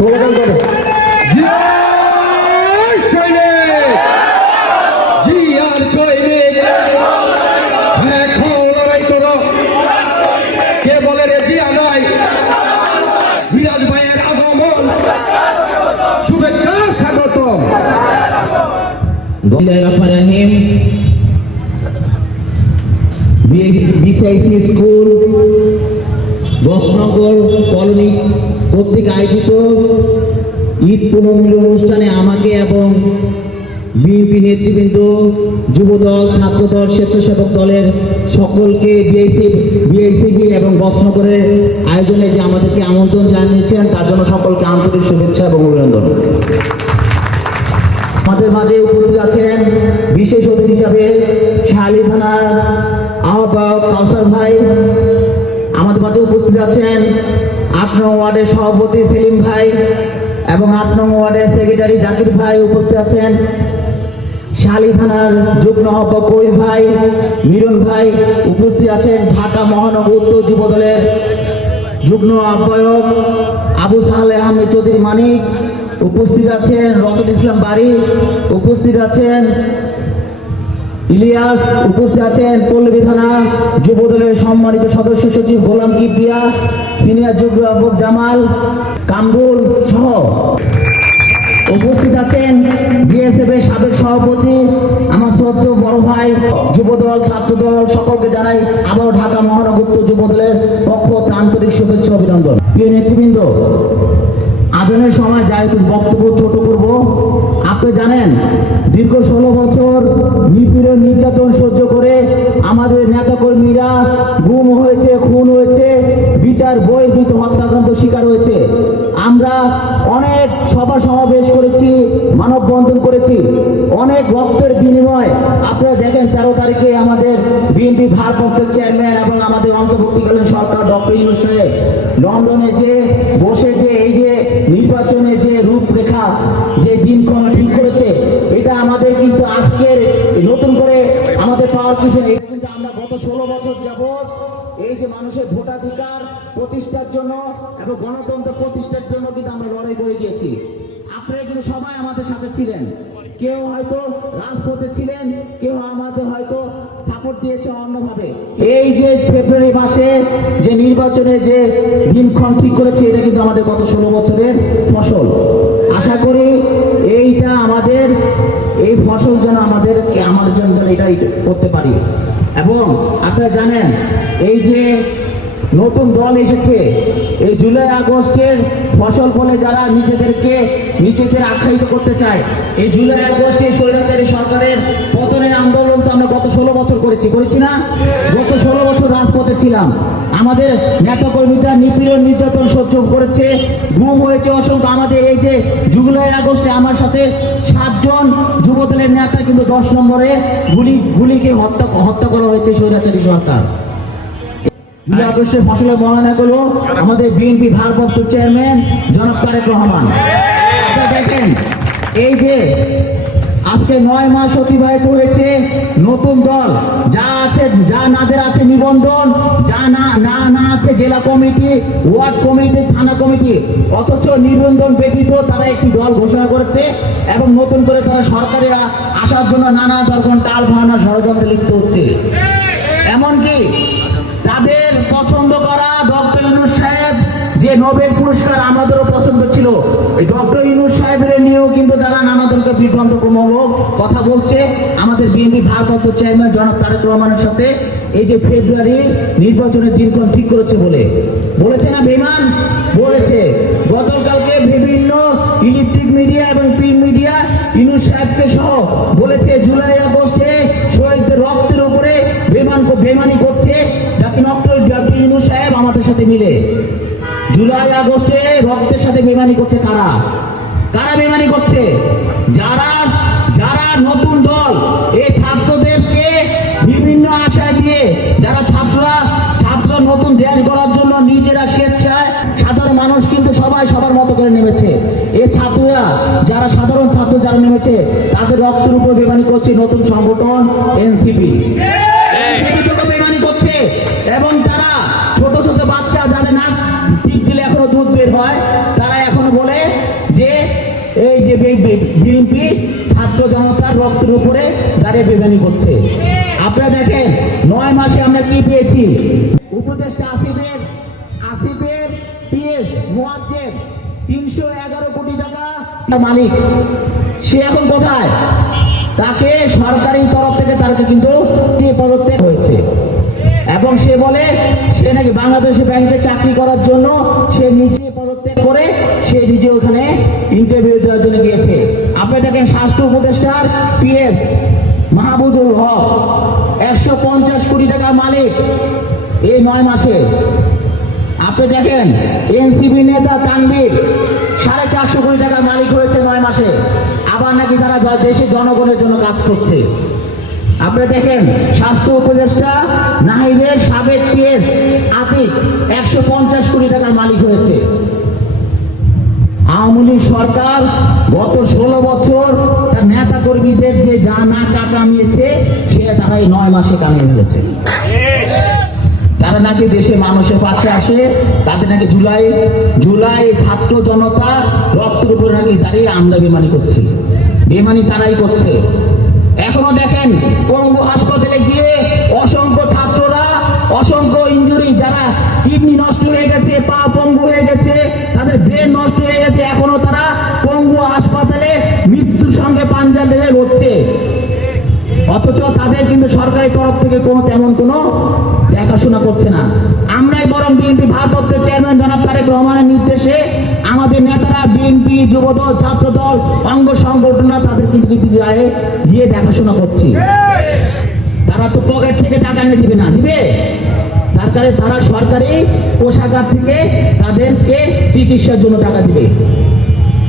Slogan করে কে বলে রে জিয়া নয়, মিরাজ ভাইয়ের আগমন, শুভেচ্ছা স্বাগতম। বিসিআইসি স্কুল বক্সনগর কলোনি কর্তৃক আয়োজিত ঈদ পুনর্মিলন অনুষ্ঠানে আমাকে এবং বিএনপি নেতৃবৃন্দ, যুবদল, ছাত্রদল, স্বেচ্ছাসেবক দলের সকলকে বিআইসিবি এবং বক্সনগরের আয়োজনে যে আমাদেরকে আমন্ত্রণ জানিয়েছেন তার জন্য সকলকে আন্তরিক শুভেচ্ছা এবং অভিনন্দন। আমাদের মাঝে উপস্থিত আছেন বিশেষ অতিথি হিসাবে শাহালি থানার আহ্বায়ক কাউসার ভাই, আমাদের মাঝে উপস্থিত আছেন ৮ নং ওয়ার্ডের সভাপতি সেলিম ভাই এবং ৮ নং ওয়ার্ডের সেক্রেটারি জাকির ভাই উপস্থিত আছেন, শাহালি থানার যুগ্ম আহ্বায়ক কবির ভাই, মিরন ভাই উপস্থিত আছেন, ঢাকা মহানগর উত্তর যুবদলের যুগ্ম আহ্বায়ক আবু সালেহ আহমেদ চৌধুরী মানিক উপস্থিত আছেন, রতন ইসলাম বাড়ি উপস্থিত আছেন, ইলিয়াস উপস্থিত আছেন, পল্লবী থানা যুবদলের সম্মানিত সদস্য সচিব গোলাম কিবরিয়া, সিনিয়র যুগ্ম আহ্বায়ক জামাল কামরুল সহ উপস্থিত আছেন বিএসএফ এর সাবেক সভাপতি আমার শ্রদ্ধেয় বড় ভাই। যুবদল, ছাত্রদল সকলকে জানাই আবারও ঢাকা মহানগর উত্তর যুবদলের পক্ষ হতে আন্তরিক শুভেচ্ছা অভিনন্দন। প্রিয় নেতৃবৃন্দ, আজানের সময় যেহেতু বক্তব্য ছোট করব, আপনি জানেন দীর্ঘ 16 বছর নিপীড়ন নির্যাতন সহ্য করে আমাদের নেতাকর্মীরা গুম হয়েছে, খুন হয়েছে, বিচার বহির্ভূত হত্যাকাণ্ড শিকার হয়েছে। আমরা অনেক সভা সমাবেশ করেছি, মানববন্ধন করেছি, অনেক রক্তের বিনিময়। আপনারা দেখেন 13 তারিখে আমাদের বিএনপি ভারপ্রাপ্ত চেয়ারম্যান এবং আমাদের অন্তর্বর্তীকালীন সরকার ডক্টর ইউনূস সাহেব লন্ডনে যে বসে যে এই যে নির্বাচনের যে রূপরেখা যে দিনক্ষণ ঠিক করেছে, এটা আমাদের কিন্তু আজকের নতুন করে আমাদের পাওয়ার কিছু নেই। কিন্তু আমরা গত 16 বছর যাবত এই যে মানুষের ভোটাধিকার প্রতিষ্ঠার জন্য এবং গণতন্ত্র প্রতিষ্ঠার জন্য কিন্তু আমরা লড়াই করে গিয়েছি। আপনারা কিন্তু সবাই আমাদের সাথে ছিলেন, কেউ হয়তো রাজপথে ছিলেন, কেউ আমাদের হয়তো সাপোর্ট দিয়েছে অন্যভাবে। এই যে ফেব্রুয়ারি মাসে যে নির্বাচনে যে দিনক্ষণ ঠিক করেছে, এটা কিন্তু আমাদের গত 16 বছরের ফসল। আশা করি এইটা আমাদের এই ফসল যেন আমাদের জন্য এটাই করতে পারি। এবং আপনারা জানেন এই যে নতুন দল এসেছে, এই জুলাই আগস্টের ফসল বলে যারা নিজেদের আখ্যায়িত করতে চায়, এই জুলাই আগস্টে স্বৈরাচারী সরকারের পতনের আন্দোলন তো আমরা গত 16 বছর করেছি না? গত 16 বছর রাজপথে ছিলাম, আমাদের নেতাকর্মীরা নিপীড়ন নির্যাতন সহ্য করেছে, গুম হয়েছে অসংখ্য। আমাদের এই যে জুলাই আগস্টে আমার সাথে 7 জন যুবদলের নেতা কিন্তু 10 নম্বরে গুলিকে হত্যা করা হয়েছে স্বৈরাচারী সরকার। জুলাই আগস্টের ফসলের মহানায়ক হলো আমাদের বিএনপি ভারপ্রাপ্ত চেয়ারম্যান জনাব তারেক রহমান। আপনারা দেখেন এই যে আজকে 9 মাস অতিবাহিত হয়েছে, নতুন দল যা আছে, যা নাদের আছে নিবন্ধন, যা না আছে জেলা কমিটি, ওয়ার্ড কমিটি, থানা কমিটি, অথচ নিবন্ধন ব্যতীত তারা একটি দল ঘোষণা করেছে এবং নতুন করে তারা সরকারে আসার জন্য নানা ধরনের টাল বাহানা ষড়যন্ত্রে লিপ্ত হচ্ছে। এমনকি তাদের পছন্দ করা ডক্টর ইউনূস সাহেব যে নোবেল পুরস্কার আমাদেরও পছন্দ ছিল, এই ডক্টর ইউনূস সাহেবের নিয়েও কিন্তু তারা নানা ধরনের বিভ্রান্তমূলক কথা বলছে আমাদের বিএনপি ভারপ্রাপ্ত চেয়ারম্যান জনাব তারেক রহমানের সাথে। এই যে ফেব্রুয়ারি নির্বাচনের দিনক্ষণ ঠিক করেছে বলেছে না বেমান বলেছে। গতকালকে বিভিন্ন ইলেকট্রিক মিডিয়া এবং প্রিন্ট মিডিয়া ইউনূস সাহেবকে সহ বলেছে জুলাই আগস্টে শহীদদের রক্তের উপরে বেমানি করছে ডক্টর ইউনূস সাহেব আমাদের সাথে মিলে। জুলাই আগস্টে রক্তের সাথে বেমানি করছে কারা বেমানি করছে? যারা নতুন দল এই ছাত্রদেরকে বিভিন্ন আশায় দিয়ে, যারা ছাত্র নতুন দেশ গড়ার জন্য নিজেরা স্বেচ্ছায়, সাধারণ মানুষ কিন্তু সবাই সবার মতো করে নেমেছে। এই ছাত্ররা যারা সাধারণ ছাত্র যারা নেমেছে তাদের রক্তের উপর বেমানি করছে নতুন সংগঠন এনসিপি বেমানি করছে। এবং তারা ছোট ছোট বাচ্চা যাদের নাক টিপ দিলে এখনো দুধ বের হয়, তারা এখনো বলে বিএনপি ছাত্র জনতার রক্তের উপরে দাঁড়িয়ে বেমানি করছে। আপনারা দেখেন 9 মাসে আমরা কি পেয়েছি। উপদেষ্টা আসিফের পিএস মুয়াজ্জেব 311 কোটি টাকা মালিক, সে এখন কোথায়? তাকে সরকারি তরফ থেকে তাকে কিন্তু পদত্যাগ হয়েছে এবং সে বলে সে নাকি বাংলাদেশ ব্যাংকে চাকরি করার জন্য সে নিজে পদত্যাগ করে সে নিজে ওখানে ইন্টারভিউ দেওয়ার জন্য গিয়েছে। আপনি দেখেন স্বাস্থ্য উপদেষ্টার পিএস মাহবুবুল হক 150 কোটি টাকা মালিক এই 9 মাসে। আপনি দেখেন এনসিপি নেতা তানভীর 450 কোটি টাকার মালিক হয়েছে 9 মাসে, আবার নাকি তারা দেশের জনগণের জন্য কাজ করছে। আপনি দেখেন স্বাস্থ্য উপদেষ্টা নাহিদের সাবেক পিএস আতিক 150 কোটি টাকার মালিক হয়েছে। আওয়ামী লীগ সরকার গত 16 বছর তার নেতা কর্মীদের যে যা না কামিয়েছে সে তারা এই 9 মাসে কামিয়ে ফেলেছে। তারা নাকি দেশে মানুষের পাশে আসে, তাদের নাকি জুলাই ছাত্র জনতা রক্তের উপরে নাকি দাঁড়িয়ে আমরা বেমানি করছি। বেমানি তারাই করছে। এখনো দেখেন পঙ্গু হাসপাতালে গিয়ে অসংখ্য ছাত্ররা অসংখ্য ইনজুরি, যারা কিডনি নষ্ট হয়ে গেছে, পা পঙ্গু হয়ে গেছে, তাদের ব্রেন নষ্ট হয়ে গেছে, এখনো তারা পঙ্গু হাসপাতালে মৃত্যুর সঙ্গে পাঞ্জা লেগে লড়ছে। অথচ তাদের কিন্তু সরকারি তরফ থেকে তেমন কোনো দেখাশোনা করছে না। আমরাই বরং বিএনপি ভারপ্রাপ্ত চেয়ারম্যান জনাব তারেক রহমানের নির্দেশে আমাদের নেতারা বিএনপি, যুবদল, ছাত্রদল, অঙ্গ সংগঠনরা তাদের কিন্তু গিয়ে দেখাশোনা করছি। তারা তো পকেট থেকে টাকা এনে দিবে না, দিবে তারা সরকারি কোষাগার থেকে তাদেরকে চিকিৎসার জন্য টাকা দিবে,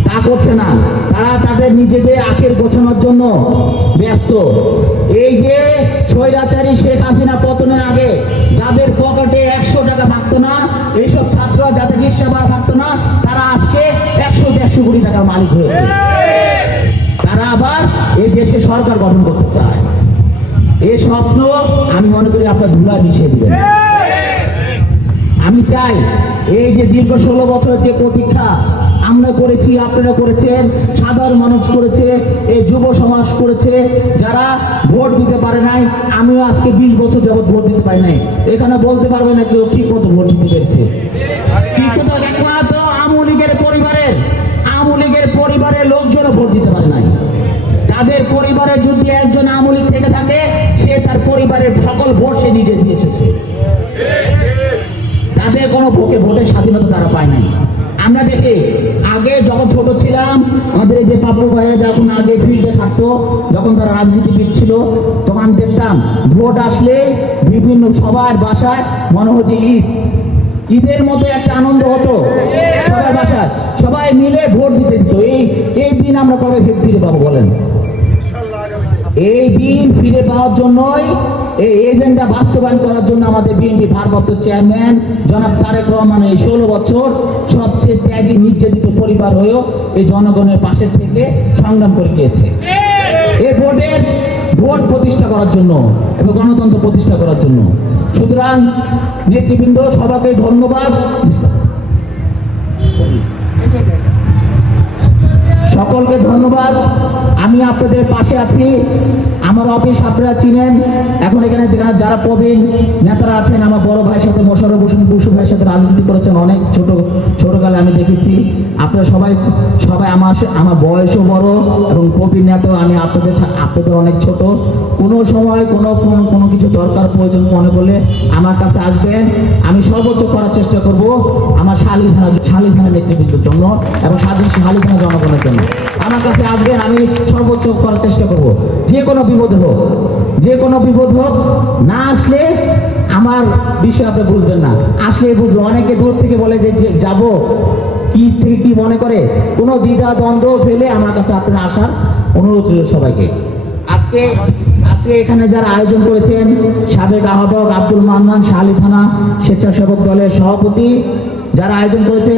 তা করছে না। তারা তাদের নিজেদের আখের গোছানোর জন্য ব্যস্ত। এই যে স্বৈরাচারী শেখ হাসিনা পতনের আগে যাদের পকেটে 100 টাকা থাকতো না, এইসব ছাত্ররা যাদের রিক্সা ভাড়া থাকতো না, তারা আজকে 100-150 কোটি টাকার মালিক হয়েছে। তারা আবার এই দেশে সরকার গঠন করতে চায়। এই স্বপ্ন আমি মনে করি আপনার ধুলায় মিশিয়ে দিবেন। আমি চাই এই যে দীর্ঘ 16 বছরের যে প্রতীক্ষা আমরা করেছি, আপনারা করেছেন, সাধারণ মানুষ করেছে, এই যুব সমাজ করেছে, যারা ভোট দিতে পারে নাই। আমিও আজকে 20 বছর যাবত ভোট দিতে পারি নাই। এখানে বলতে পারবে না কেউ ঠিক মতো ভোট দিতে পেরেছে। কিন্তু একমাত্র আওয়ামী লীগের পরিবারের লোকজন ভোট দিতে পারে নাই। তাদের পরিবারে যদি একজন আওয়ামী লীগ থেকে থাকে, সে তার পরিবারের সকল ভোট সে নিজে দিয়ে এসেছে। তাদের কোনো ভোটের স্বাধীনতা তারা পায় নাই। আমরা দেখি আগে যখন ছোট ছিলাম, আমাদের এই যে পাপু ভাইয়া যখন আগে ফিল্ডে থাকতো, যখন তারা রাজনীতিবিদ ছিল, তখন দেখতাম ভোট আসলে বিভিন্ন সবার বাসায় মনে হচ্ছে ঈদের মতো একটা আনন্দ হতো। সবার বাসায় সবাই মিলে ভোট দিতে দিত। এই দিন আমরা কবে ফিরে পাবো বলেন? এই দিন ফিরে পাওয়ার জন্যই, এই এজেন্ডা বাস্তবায়ন করার জন্য আমাদের বিএনপি ভারপ্রাপ্ত চেয়ারম্যান জনাব তারেক রহমান এই 16 বছর সবচেয়ে ত্যাগী নির্যাতিত পরিবার হয়েও এই জনগণের পাশে থেকে সংগ্রাম করে গিয়েছে। এই ভোট প্রতিষ্ঠা করার জন্য এবং গণতন্ত্র প্রতিষ্ঠা করার জন্য। সুতরাং নেতৃবৃন্দ সবাইকে ধন্যবাদ, সকলকে ধন্যবাদ। আমি আপনাদের পাশে আছি। আমার অফিস আপনারা চিনেন। এখন এখানে যারা প্রবীণ নেতারা আছেন, আমার বড় ভাইয়ের সাথে মোশাররফ হোসেন বসু ভাইয়ের সাথে রাজনীতি করেছেন অনেক ছোটকালে আমি দেখেছি। আপনারা সবাই আমার বয়সও বড় এবং প্রবীণ নেতাও। আমি আপনাদের অনেক ছোট। কোনো সময় কোনো কিছু দরকার প্রয়োজন মনে করলে আমার কাছে আসবেন। আমি সর্বোচ্চ করার চেষ্টা করব আমার শালীথানা নেতৃবৃন্দের জন্য এবং শালীথানা জনগণের জন্য। আমার কাছে আসবেন, আমি সর্বোচ্চ করার চেষ্টা করব। যে কোনো বিপদ হোক, না আসলে আমার বিষয় আপনি বুঝবেন না, আসলে বুঝবেন। অনেকে দূর থেকে বলে যে যাব, কি মনে করে, কোনো দ্বিধা দ্বন্দ্ব ফেলে আমার কাছে আপনারা আসার অনুরোধ রইল সবাইকে। আজকে এখানে যারা আয়োজন করেছেন, সাবেক আহ্বায়ক আব্দুল মান্নান, শালীথানা স্বেচ্ছাসেবক দলের সভাপতি, যারা আয়োজন করেছেন